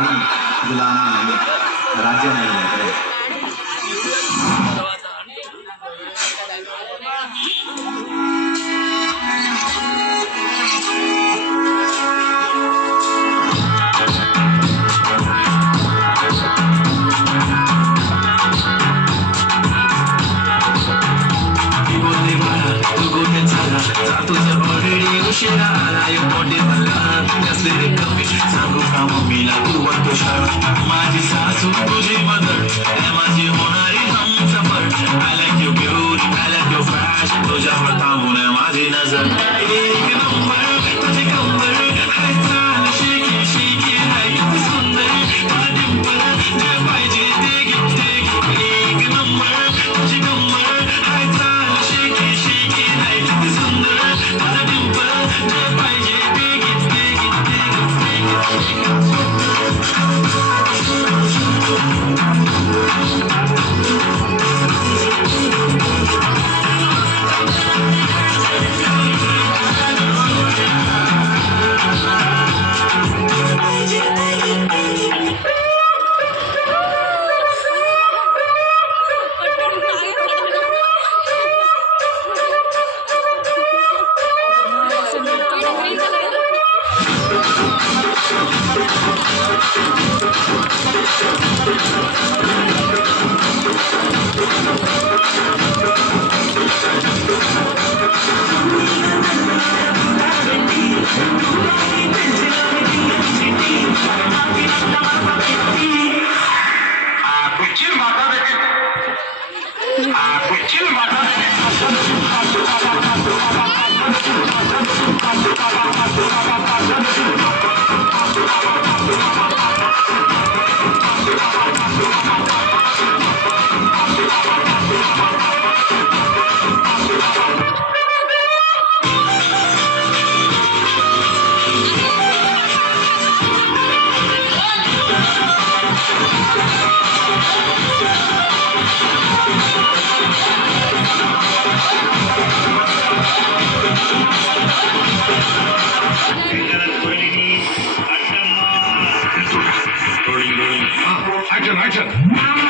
रानी गुलाम नहीं राज्य नहीं है उशिरा आला यो मोठे मला कसले रे कमी सांगू का मम्मीला तू म्हणतो शाळा माझी सासू तुझी मदर माझी होणारी Humsafar I like you beauty I like you fashion तुझ्यावर थांबून माझी नजर एक नंबर तुझी कंबर हाय चाल शेकी शेकी हाय किती सुंदर तुझं डिंपल जे पाहिजे ते घे एक नंबर तुझी कंबर हाय चाल शेकी शेकी हाय किती सुंदर तुझं डिंपल Action, action.